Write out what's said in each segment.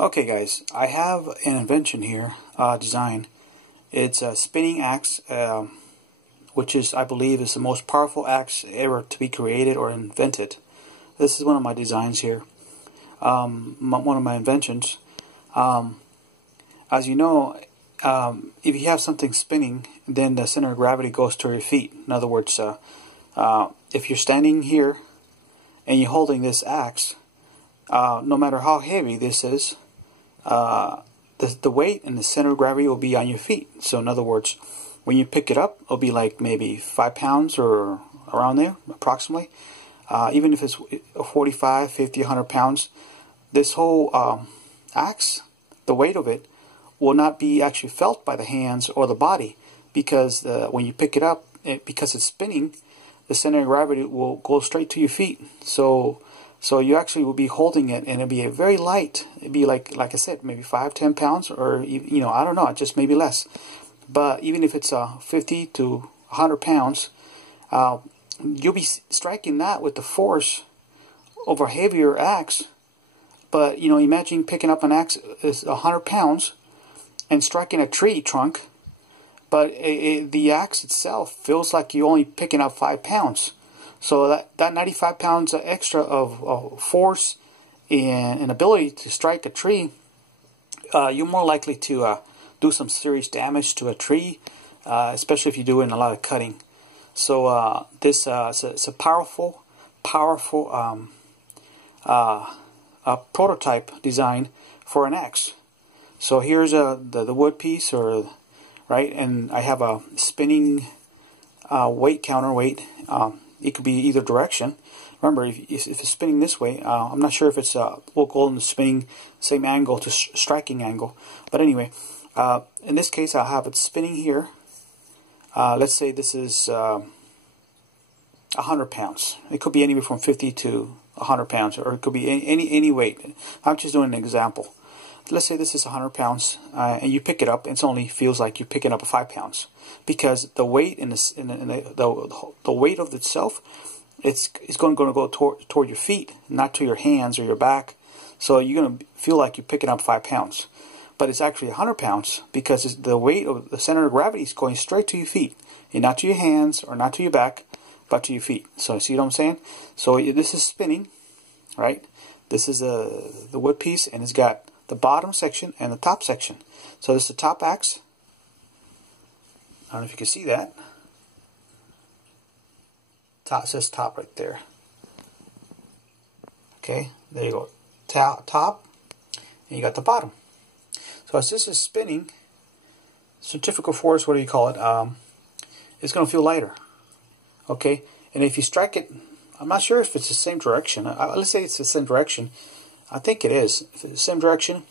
Okay guys, I have an invention here, Desighn. It's a spinning axe, which is, I believe, is the most powerful axe ever to be created or invented. This is one of my designs here, one of my inventions. As you know, if you have something spinning, then the center of gravity goes to your feet. In other words, if you're standing here and you're holding this axe, no matter how heavy this is, the weight and the center of gravity will be on your feet. So in other words, when you pick it up, it'll be like maybe 5 pounds or around there, approximately. Even if it's 45, 50, 100 pounds, this whole axe, the weight of it, will not be actually felt by the hands or the body, because when you pick it up, because it's spinning, the center of gravity will go straight to your feet. So you actually will be holding it, and it'll be very light. It'll be like I said, maybe 5, 10 pounds, or I don't know, just maybe less. But even if it's 50 to 100 pounds, you'll be striking that with the force of a heavier axe. But imagine picking up an axe is 100 pounds and striking a tree trunk, but the axe itself feels like you're only picking up 5 pounds. So that 95 pounds extra of force and ability to strike a tree, you're more likely to do some serious damage to a tree, especially if you're doing a lot of cutting. So this it's a powerful prototype design for an axe. So here's the wood piece, right, and I have a spinning weight counterweight. It could be either direction. Remember, if it's spinning this way, I'm not sure if it's will go in the spinning same angle to striking angle. But anyway, in this case, I'll have it spinning here. Let's say this is 100 pounds. It could be anywhere from 50 to 100 pounds, or it could be any weight. I'm just doing an example. Let's say this is 100 pounds, and you pick it up, and it only feels like you're picking up 5 pounds, because the weight in the weight of itself, it's going to go toward your feet, not to your hands or your back. So you're going to feel like you're picking up 5 pounds, but it's actually 100 pounds, because the weight of the center of gravity is going straight to your feet, and not to your hands or not to your back, but to your feet. So see what I'm saying? So this is spinning, right? This is the wood piece, and it's got the bottom section and the top section. So this is the top axe. I don't know if you can see that. Top says top right there. Okay, there you go. Top, and you got the bottom. So as this is spinning, centrifugal force, what do you call it? It's going to feel lighter. Okay, and if you strike it, I'm not sure if it's the same direction. Let's say it's the same direction. I think it is. If it's the same direction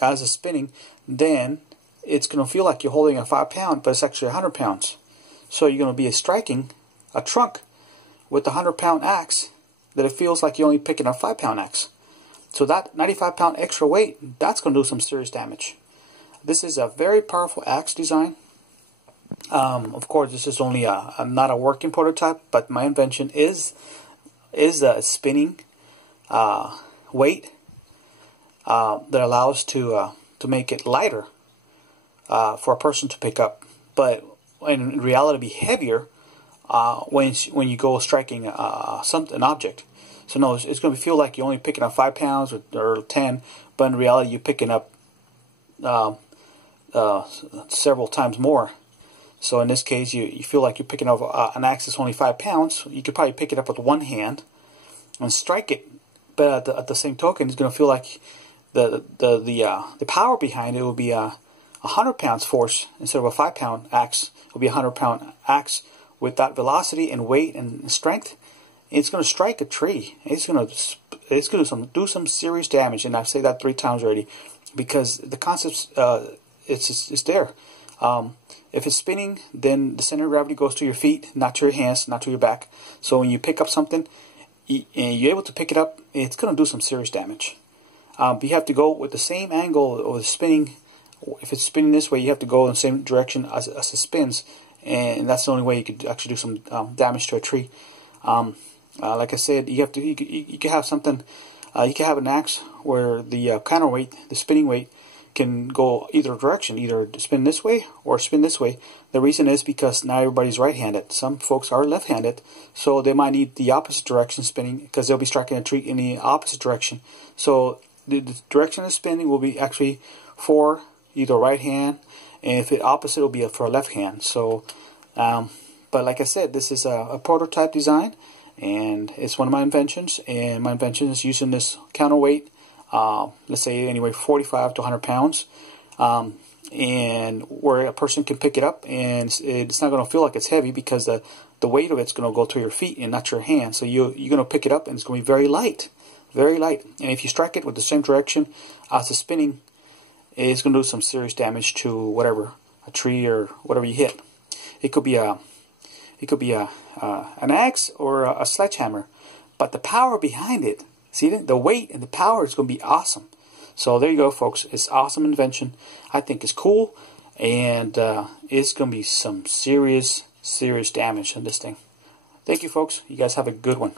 as it's spinning, then it's going to feel like you're holding a 5 pound, but it's actually 100 pounds. So you're going to be striking a trunk with the 100 pound axe that it feels like you're only picking a 5 pound axe. So that 95 pound extra weight, that's going to do some serious damage. This is a very powerful axe design. Of course, this is only not a working prototype, but my invention is a spinning weight that allows to make it lighter for a person to pick up, but in reality be heavier when you go striking an object. So no, it's going to feel like you're only picking up 5 pounds or 10, but in reality you're picking up several times more. So in this case, you feel like you're picking up an axe that's only 5 pounds. You could probably pick it up with one hand and strike it, but at the same token, it's going to feel like the power behind it will be 100 pounds force instead of a 5 pound axe. It will be a 100 pound axe with that velocity and weight and strength. It's going to strike a tree. It's going to do some serious damage, and I've said that 3 times already, because the concept it's there. If it's spinning, then the center of gravity goes to your feet, not to your hands, not to your back. So when you pick up something and you're able to pick it up, it's going to do some serious damage. You have to go with the same angle of spinning. If it's spinning this way, you have to go in the same direction as it spins, and that's the only way you could actually do some damage to a tree. Like I said, you can have something You can have an axe where the counterweight, the spinning weight, can go either direction, either spin this way or spin this way. The reason is because not everybody's right-handed. Some folks are left-handed, so they might need the opposite direction spinning because they'll be striking a tree in the opposite direction. So the direction of spinning will be actually for either right hand, and if the opposite will be for a left hand. So, but like I said, this is a prototype design, and it's one of my inventions. And my invention is using this counterweight. Let's say anyway 45 to 100 pounds, and where a person can pick it up and it's not going to feel like it's heavy because the weight of it's going to go to your feet and not your hand. So you're going to pick it up and it's going to be very light, very light. And if you strike it with the same direction as the spinning, it's going to do some serious damage to whatever, a tree or whatever you hit. It could be an axe or a sledgehammer, but the power behind it, see the weight and the power is going to be awesome. So there you go, folks. It's an awesome invention. I think it's cool, and it's going to be some serious damage on this thing. Thank you, folks. You guys have a good one.